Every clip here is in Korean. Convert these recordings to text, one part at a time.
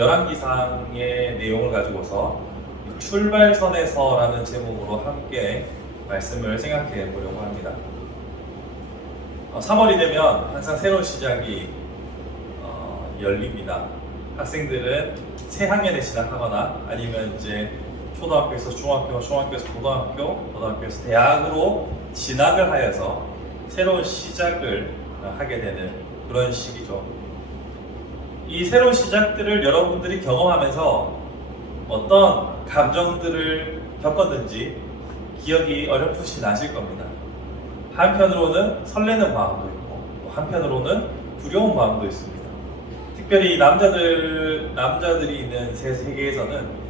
열왕기상의 내용을 가지고서 출발선에서라는 제목으로 함께 말씀을 생각해 보려고 합니다. 3월이 되면 항상 새로운 시작이 열립니다. 학생들은 새 학년에 시작하거나 아니면 이제 초등학교에서 중학교, 중학교에서 고등학교, 고등학교에서 대학으로 진학을 하여서 새로운 시작을 하게 되는 그런 시기죠. 이 새로운 시작들을 여러분들이 경험하면서 어떤 감정들을 겪었는지 기억이 어렴풋이 나실 겁니다. 한편으로는 설레는 마음도 있고 또 한편으로는 두려운 마음도 있습니다. 특별히 남자들이 있는 새 세계에서는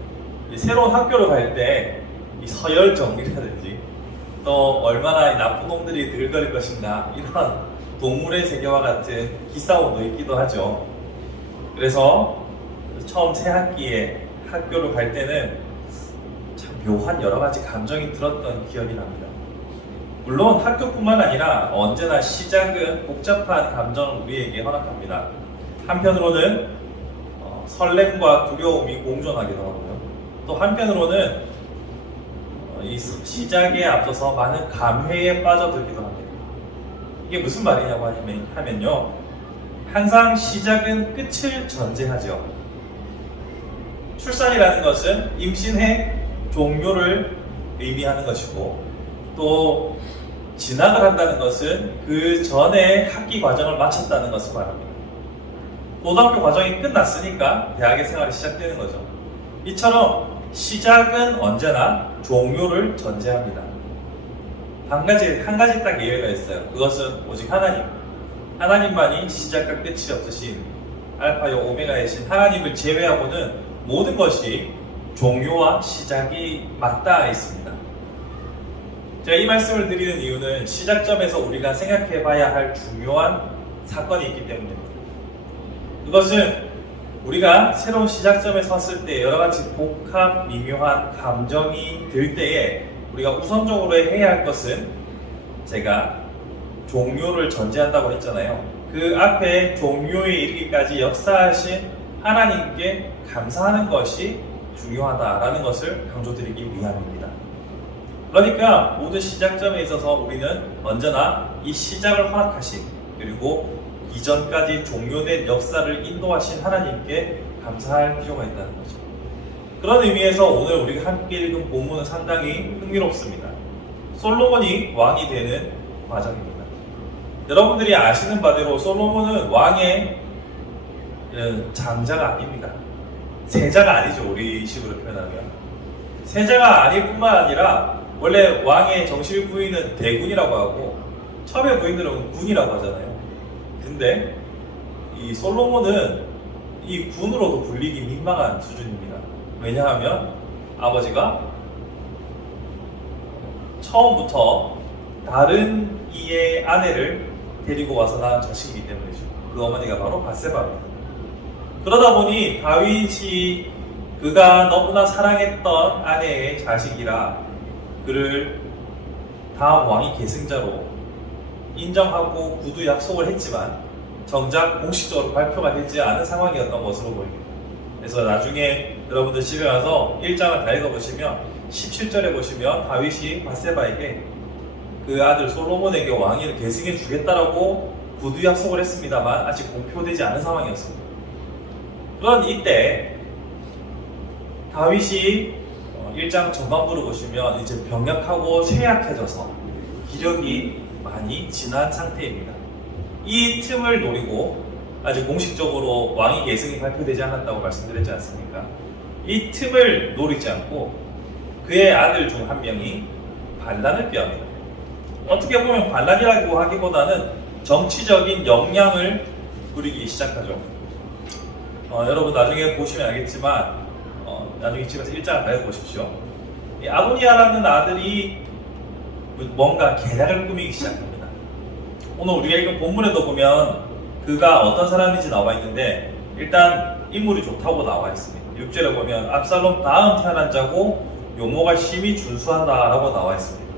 새로운 학교를 갈 때 이 서열 정리라든지 또 얼마나 나쁜 놈들이 들거릴 것인가 이런 동물의 세계와 같은 기싸움도 있기도 하죠. 그래서 처음 새 학기에 학교를 갈 때는 참 묘한 여러 가지 감정이 들었던 기억이 납니다. 물론 학교뿐만 아니라 언제나 시작은 복잡한 감정을 우리에게 허락합니다. 한편으로는 설렘과 두려움이 공존하기도 하고요. 또 한편으로는 이 시작에 앞서서 많은 감회에 빠져들기도 합니다. 이게 무슨 말이냐고 하면요. 항상 시작은 끝을 전제하죠. 출산이라는 것은 임신의 종료를 의미하는 것이고 또 진학을 한다는 것은 그 전에 학기 과정을 마쳤다는 것을 말합니다. 고등학교 과정이 끝났으니까 대학의 생활이 시작되는 거죠. 이처럼 시작은 언제나 종료를 전제합니다. 한 가지 딱 예외가 있어요. 그것은 오직 하나님만이 시작과 끝이 없으신 알파요 오메가이신 하나님을 제외하고는 모든 것이 종료와 시작이 맞닿아 있습니다. 제가 이 말씀을 드리는 이유는 시작점에서 우리가 생각해 봐야 할 중요한 사건이 있기 때문입니다. 그것은 우리가 새로운 시작점에 섰을 때 여러 가지 복합, 미묘한 감정이 들 때에 우리가 우선적으로 해야 할 것은 제가 종료를 전제한다고 했잖아요. 그 앞에 종료에 이르기까지 역사하신 하나님께 감사하는 것이 중요하다라는 것을 강조드리기 위함입니다. 그러니까 모든 시작점에 있어서 우리는 언제나 이 시작을 허락하신 그리고 이전까지 종료된 역사를 인도하신 하나님께 감사할 필요가 있다는 거죠. 그런 의미에서 오늘 우리가 함께 읽은 본문은 상당히 흥미롭습니다. 솔로몬이 왕이 되는 과정입니다. 여러분들이 아시는 바대로 솔로몬은 왕의 장자가 아닙니다. 세자가 아니죠. 우리식으로 표현하면. 세자가 아닐 뿐만 아니라 원래 왕의 정식 부위는 대군이라고 하고 첩의 부인들은 군이라고 하잖아요. 근데 이 솔로몬은 이 군으로도 불리기 민망한 수준입니다. 왜냐하면 아버지가 처음부터 다른 이의 아내를 데리고 와서 낳은 자식이기 때문이죠. 그 어머니가 바로 밧세바입니다. 그러다 보니 다윗이 그가 너무나 사랑했던 아내의 자식이라 그를 다음 왕위 계승자로 인정하고 구두 약속을 했지만 정작 공식적으로 발표가 되지 않은 상황이었던 것으로 보입니다. 그래서 나중에 여러분들 집에 가서 1장을 다 읽어보시면 17절에 보시면 다윗이 밧세바에게 그 아들 솔로몬에게 왕위를 계승해 주겠다라고 구두 약속을 했습니다만 아직 공표되지 않은 상황이었습니다. 그런 이때 다윗이 1장 전반부를 보시면 이제 병약하고 쇠약해져서 기력이 많이 지난 상태입니다. 이 틈을 노리고 아직 공식적으로 왕위 계승이 발표되지 않았다고 말씀드렸지 않습니까? 이 틈을 노리지 않고 그의 아들 중 한 명이 반란을 꾀합니다. 어떻게 보면 반란이라고 하기보다는 정치적인 역량을 부리기 시작하죠. 여러분 나중에 보시면 알겠지만 나중에 집에서 1장을 다 읽어보십시오. 이 아도니아라는 아들이 뭔가 계략을 꾸미기 시작합니다. 오늘 우리가 읽은 본문에도 보면 그가 어떤 사람인지 나와 있는데 일단 인물이 좋다고 나와 있습니다. 6절에 보면 압살롬 다음 태어난 자고 용모가 심히 준수하다라고 나와 있습니다.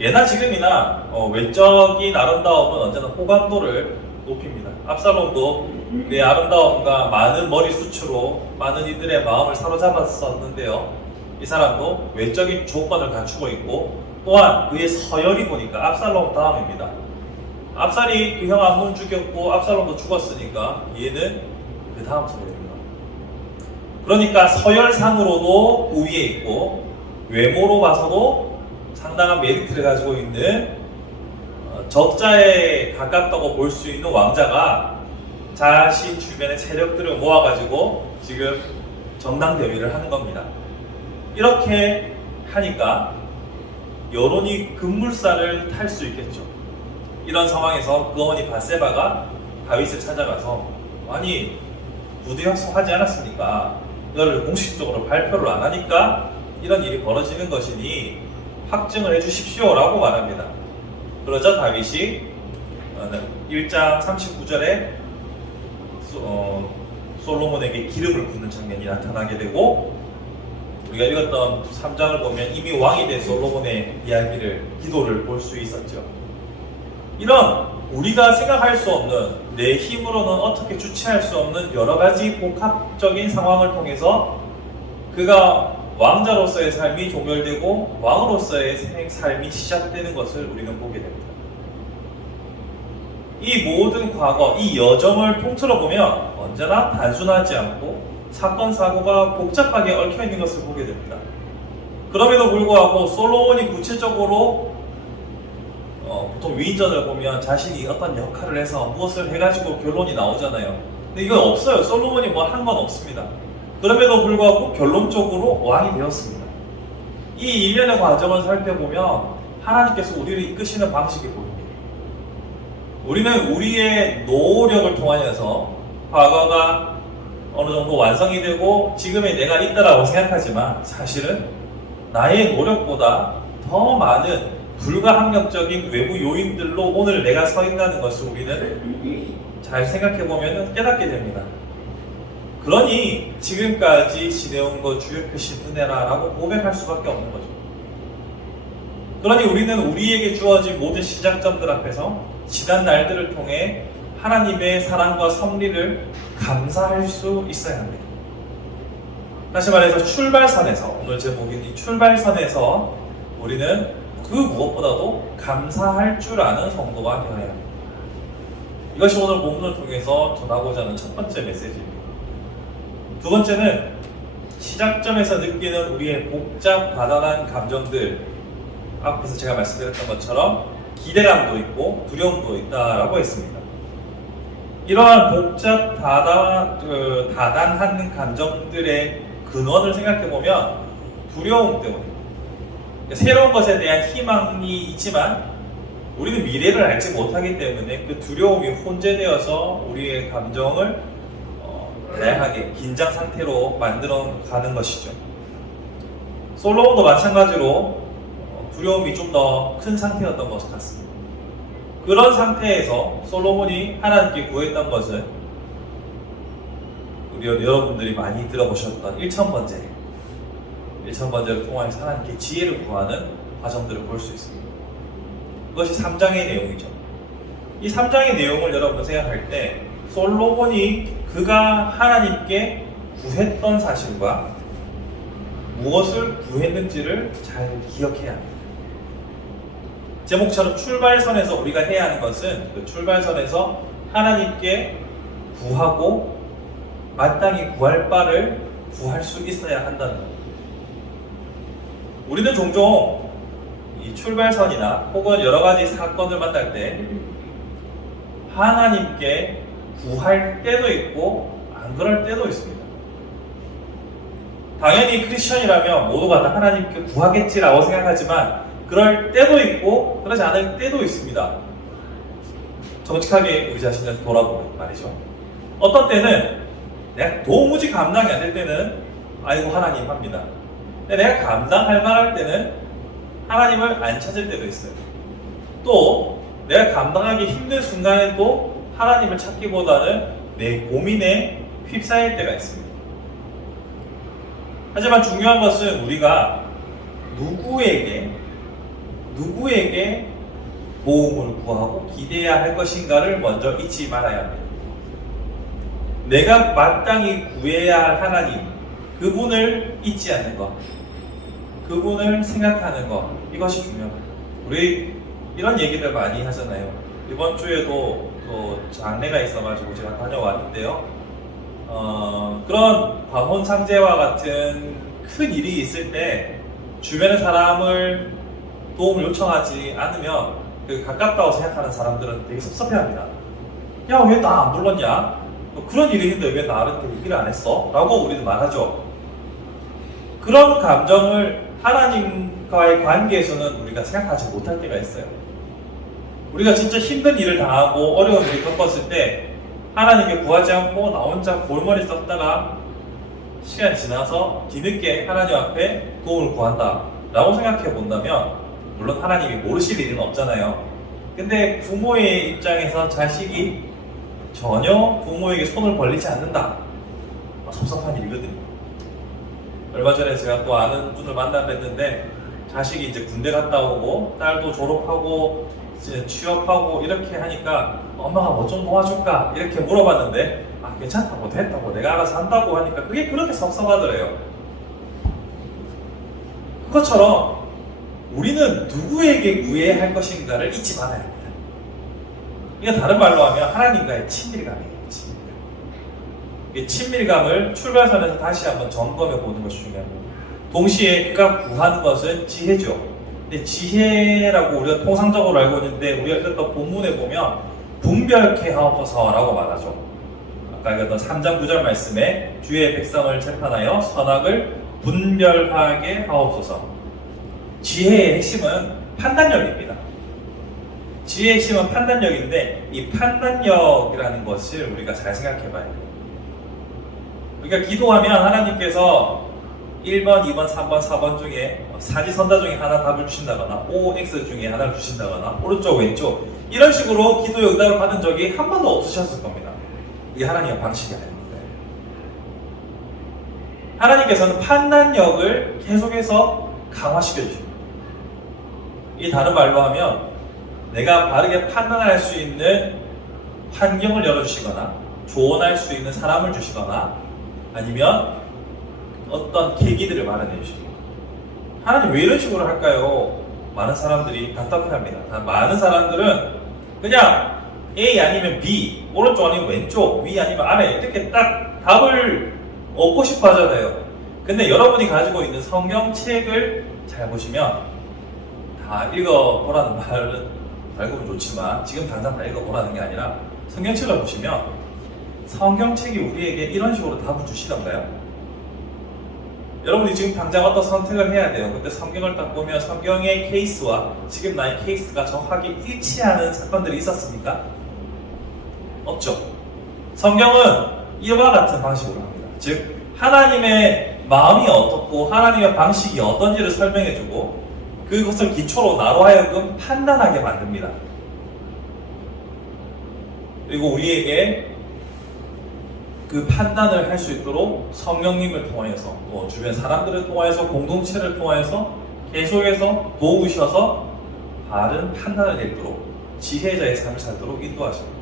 예나 지금이나 외적인 아름다움은 언제나 호감도를 높입니다. 압살롬도 내 아름다움과 많은 머리숱으로 많은 이들의 마음을 사로잡았었는데요. 이 사람도 외적인 조건을 갖추고 있고 또한 그의 서열이 보니까 압살롬 다음입니다. 압살이 그 형 암논 죽였고 압살롬도 죽었으니까 얘는 그 다음 서열입니다. 그러니까 서열상으로도 우위에 있고 외모로 봐서도 상당한 메리트를 가지고 있는 적자에 가깝다고 볼 수 있는 왕자가 자신 주변의 세력들을 모아가지고 지금 정당대위를 하는 겁니다. 이렇게 하니까 여론이 급물살을 탈 수 있겠죠. 이런 상황에서 그 어머니 바세바가 다윗을 찾아가서 아니 부두 약속하지 않았습니까? 이걸 공식적으로 발표를 안 하니까 이런 일이 벌어지는 것이니 확증을 해주십시오 라고 말합니다. 그러자 다윗이 1장 39절에 솔로몬에게 기름을 붓는 장면이 나타나게 되고 우리가 읽었던 3장을 보면 이미 왕이 된 솔로몬의 이야기를, 기도를 볼 수 있었죠. 이런 우리가 생각할 수 없는, 내 힘으로는 어떻게 주체할 수 없는 여러 가지 복합적인 상황을 통해서 그가 왕자로서의 삶이 종결되고 왕으로서의 삶이 시작되는 것을 우리는 보게 됩니다. 이 모든 과거, 이 여정을 통틀어 보면 언제나 단순하지 않고 사건, 사고가 복잡하게 얽혀있는 것을 보게 됩니다. 그럼에도 불구하고 솔로몬이 구체적으로 보통 위인전을 보면 자신이 어떤 역할을 해서 무엇을 해가지고 결론이 나오잖아요. 근데 이건 없어요. 솔로몬이 뭐 한 건 없습니다. 그럼에도 불구하고 결론적으로 왕이 되었습니다. 이 일련의 과정을 살펴보면 하나님께서 우리를 이끄시는 방식이 보입니다. 우리는 우리의 노력을 통하여서 과거가 어느 정도 완성이 되고 지금의 내가 있다라고 생각하지만 사실은 나의 노력보다 더 많은 불가항력적인 외부 요인들로 오늘 내가 서 있다는 것을 우리는 잘 생각해보면 깨닫게 됩니다. 그러니 지금까지 지내온 것 주의 크신 은혜라라고 고백할 수밖에 없는 거죠. 그러니 우리는 우리에게 주어진 모든 시작점들 앞에서 지난 날들을 통해 하나님의 사랑과 섭리를 감사할 수 있어야 합니다. 다시 말해서 출발선에서, 오늘 제목인 이 출발선에서 우리는 그 무엇보다도 감사할 줄 아는 성도가 되어야 합니다. 이것이 오늘 본문을 통해서 전하고자 하는 첫 번째 메시지입니다. 두 번째는 시작점에서 느끼는 우리의 복잡 다단한 감정들, 앞에서 제가 말씀드렸던 것처럼 기대감도 있고 두려움도 있다라고 했습니다. 이러한 복잡 다단한 감정들의 근원을 생각해보면 두려움 때문입니다. 새로운 것에 대한 희망이 있지만 우리는 미래를 알지 못하기 때문에 그 두려움이 혼재되어서 우리의 감정을 다양하게 긴장 상태로 만들어 가는 것이죠. 솔로몬도 마찬가지로 두려움이 좀 더 큰 상태였던 것 같습니다. 그런 상태에서 솔로몬이 하나님께 구했던 것은 우리 여러분들이 많이 들어보셨던 1000번제를 통하여서 하나님께 지혜를 구하는 과정들을 볼 수 있습니다. 그것이 3장의 내용이죠. 이 3장의 내용을 여러분 생각할 때 솔로몬이 그가 하나님께 구했던 사실과 무엇을 구했는지를 잘 기억해야 합니다. 제목처럼 출발선에서 우리가 해야 하는 것은 그 출발선에서 하나님께 구하고 마땅히 구할 바를 구할 수 있어야 한다는 것. 우리는 종종 이 출발선이나 혹은 여러 가지 사건을 만날 때 하나님께 구할 때도 있고 안 그럴 때도 있습니다. 당연히 크리스천이라면 모두가 다 하나님께 구하겠지라고 생각하지만 그럴 때도 있고 그러지 않을 때도 있습니다. 정직하게 우리 자신을 돌아보면 말이죠. 어떤 때는 내가 도무지 감당이 안 될 때는 아이고 하나님 합니다. 근데 내가 감당할 만할 때는 하나님을 안 찾을 때도 있어요. 또 내가 감당하기 힘든 순간에도 하나님을 찾기보다는 내 고민에 휩싸일 때가 있습니다. 하지만 중요한 것은 우리가 누구에게 도움을 구하고 기대해야 할 것인가를 먼저 잊지 말아야 합니다. 내가 마땅히 구해야 할 하나님, 그분을 잊지 않는 것, 그분을 생각하는 것, 이것이 중요합니다. 우리 이런 얘기들 많이 하잖아요. 이번 주에도 또 장례가 있어가지고 제가 다녀왔는데요. 그런 방혼상제와 같은 큰 일이 있을 때 주변의 사람을 도움을 요청하지 않으면 그 가깝다고 생각하는 사람들은 되게 섭섭해합니다. 야, 왜 나 안 불렀냐? 그런 일이 있는데 왜 나한테 얘기를 안 했어? 라고 우리는 말하죠. 그런 감정을 하나님과의 관계에서는 우리가 생각하지 못할 때가 있어요. 우리가 진짜 힘든 일을 당하고 어려운 일을 겪었을 때 하나님께 구하지 않고 나 혼자 골머리 썼다가 시간이 지나서 뒤늦게 하나님 앞에 도움을 구한다 라고 생각해 본다면, 물론 하나님이 모르실 일은 없잖아요. 근데 부모의 입장에서 자식이 전혀 부모에게 손을 벌리지 않는다, 섭섭한 일이거든요. 얼마 전에 제가 또 아는 분을 만나 뵀는데 자식이 이제 군대 갔다 오고 딸도 졸업하고 이제 취업하고 이렇게 하니까 엄마가 뭐 좀 도와줄까 이렇게 물어봤는데 괜찮다고 됐다고 내가 알아서 한다고 하니까 그게 그렇게 섭섭하더래요. 그것처럼 우리는 누구에게 구해야 할 것인가를 잊지 말아야 합니다. 이게 다른 말로 하면 하나님과의 친밀감이에요. 이 친밀감을 출발선에서 다시 한번 점검해 보는 것이 중요합니다. 동시에 그가 구하는 것은 지혜죠. 근데 지혜라고 우리가 통상적으로 알고 있는데 우리가 읽었던 본문에 보면 분별케 하옵소서라고 말하죠. 아까 읽었던 3장 9절 말씀에 주의 백성을 재판하여 선악을 분별하게 하옵소서. 지혜의 핵심은 판단력입니다. 지혜의 핵심은 판단력인데 이 판단력이라는 것을 우리가 잘 생각해 봐야 돼요. 우리가 기도하면 하나님께서 1번, 2번, 3번, 4번 중에 사지선다 중에 하나 답을 주신다거나 OX 중에 하나를 주신다거나 오른쪽, 왼쪽 이런 식으로 기도의 응답을 받은 적이 한 번도 없으셨을 겁니다. 이게 하나님의 방식이 아닙니다. 하나님께서는 판단력을 계속해서 강화시켜 주십니다. 이 다른 말로 하면 내가 바르게 판단할 수 있는 환경을 열어주시거나 조언할 수 있는 사람을 주시거나 아니면 어떤 계기들을 마련해 주십니다. 하나님 왜 이런 식으로 할까요? 많은 사람들이 답답해합니다. 많은 사람들은 그냥 A 아니면 B, 오른쪽 아니면 왼쪽, 위 아니면 아래 이렇게 딱 답을 얻고 싶어 하잖아요. 근데 여러분이 가지고 있는 성경책을 잘 보시면 다 읽어보라는 말은 알고는 좋지만 지금 당장 다 읽어보라는 게 아니라 성경책을 보시면 성경책이 우리에게 이런 식으로 답을 주시던가요? 여러분이 지금 당장 어떤 선택을 해야 돼요. 근데 성경을 딱 보면 성경의 케이스와 지금 나의 케이스가 정확하게 일치하는 사건들이 있었습니까? 없죠. 성경은 이와 같은 방식으로 합니다. 즉 하나님의 마음이 어떻고 하나님의 방식이 어떤지를 설명해주고 그것을 기초로 나로 하여금 판단하게 만듭니다. 그리고 우리에게 그 판단을 할 수 있도록 성령님을 통하여서 또 주변 사람들을 통하여서 공동체를 통하여서 계속해서 도우셔서 바른 판단을 내도록 지혜자의 삶을 살도록 인도하십니다.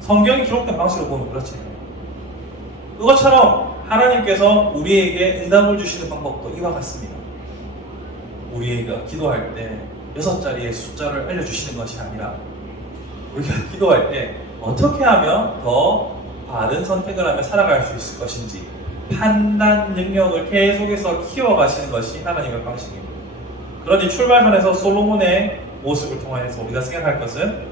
성경이 기록된 방식으로 보면 그렇지. 그것처럼 하나님께서 우리에게 응답을 주시는 방법도 이와 같습니다. 우리가 기도할 때 6자리의 숫자를 알려주시는 것이 아니라 우리가 기도할 때 어떻게 하면 더 바른 선택을 하며 살아갈 수 있을 것인지 판단 능력을 계속해서 키워가시는 것이 하나님의 방식입니다. 그러니 출발선에서 솔로몬의 모습을 통해서 우리가 생각할 것은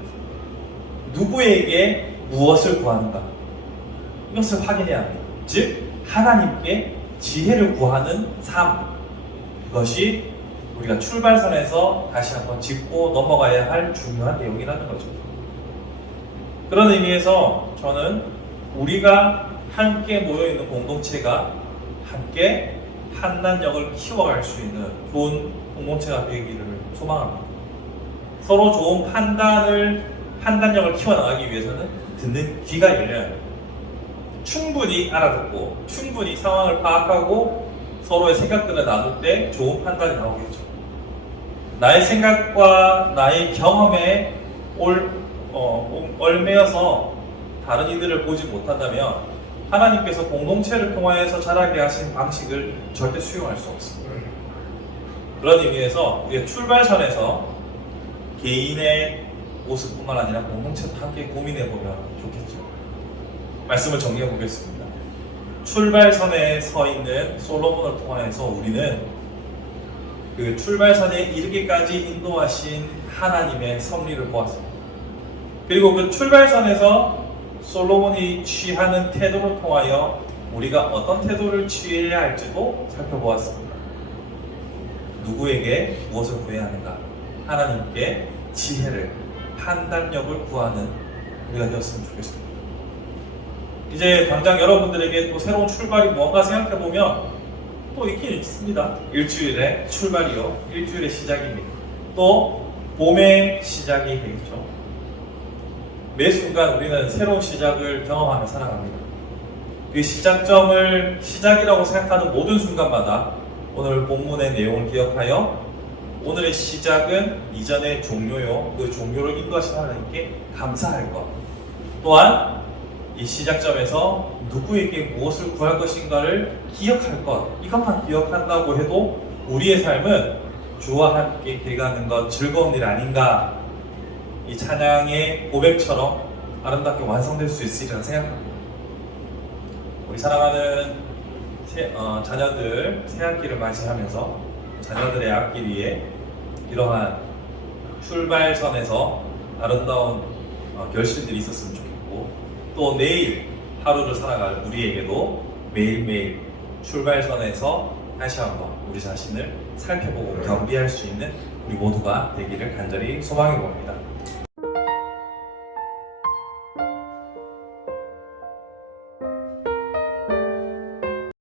누구에게 무엇을 구하는가, 이것을 확인해야 합니다. 즉 하나님께 지혜를 구하는 삶, 그것이 우리가 출발선에서 다시 한번 짚고 넘어가야 할 중요한 내용이라는 거죠. 그런 의미에서 저는 우리가 함께 모여있는 공동체가 함께 판단력을 키워갈 수 있는 좋은 공동체가 되기를 소망합니다. 서로 좋은 판단력을 키워나가기 위해서는 듣는 귀가 열려야 합니다. 충분히 알아듣고 충분히 상황을 파악하고 서로의 생각들을 나눌 때 좋은 판단이 나오겠죠. 나의 생각과 나의 경험에 얽매여서 다른 이들을 보지 못한다면 하나님께서 공동체를 통하여서 자라게 하신 방식을 절대 수용할 수 없습니다. 그런 의미에서 우리가 출발선에서 개인의 모습뿐만 아니라 공동체도 함께 고민해 보면 좋겠죠. 말씀을 정리해 보겠습니다. 출발선에 서 있는 솔로몬을 통하여서 우리는 그 출발선에 이르기까지 인도하신 하나님의 섭리를 보았습니다. 그리고 그 출발선에서 솔로몬이 취하는 태도를 통하여 우리가 어떤 태도를 취해야 할지도 살펴보았습니다. 누구에게 무엇을 구해야 하는가? 하나님께 지혜를, 판단력을 구하는 우리가 되었으면 좋겠습니다. 이제 당장 여러분들에게 또 새로운 출발이 뭔가 생각해보면 또 있긴 있습니다. 일주일의 출발이요. 일주일의 시작입니다. 또 봄의 시작이 되겠죠. 매 순간 우리는 새로운 시작을 경험하며 살아갑니다. 그 시작점을 시작이라고 생각하는 모든 순간마다 오늘 본문의 내용을 기억하여 오늘의 시작은 이전의 종료요. 그 종료를 인도하신 하나님께 감사할 것. 또한 이 시작점에서 누구에게 무엇을 구할 것인가를 기억할 것. 이것만 기억한다고 해도 우리의 삶은 주와 함께 돼가는 것 즐거운 일 아닌가. 이 찬양의 고백처럼 아름답게 완성될 수 있으리라 생각합니다. 우리 사랑하는 자녀들 새학기를 맞이하면서 자녀들의 앞길 위에 이러한 출발선에서 아름다운 결실들이 있었으면 좋겠고 또 내일 하루를 살아갈 우리에게도 매일매일 출발선에서 다시 한번 우리 자신을 살펴보고 겸비할 수 있는 우리 모두가 되기를 간절히 소망해 봅니다.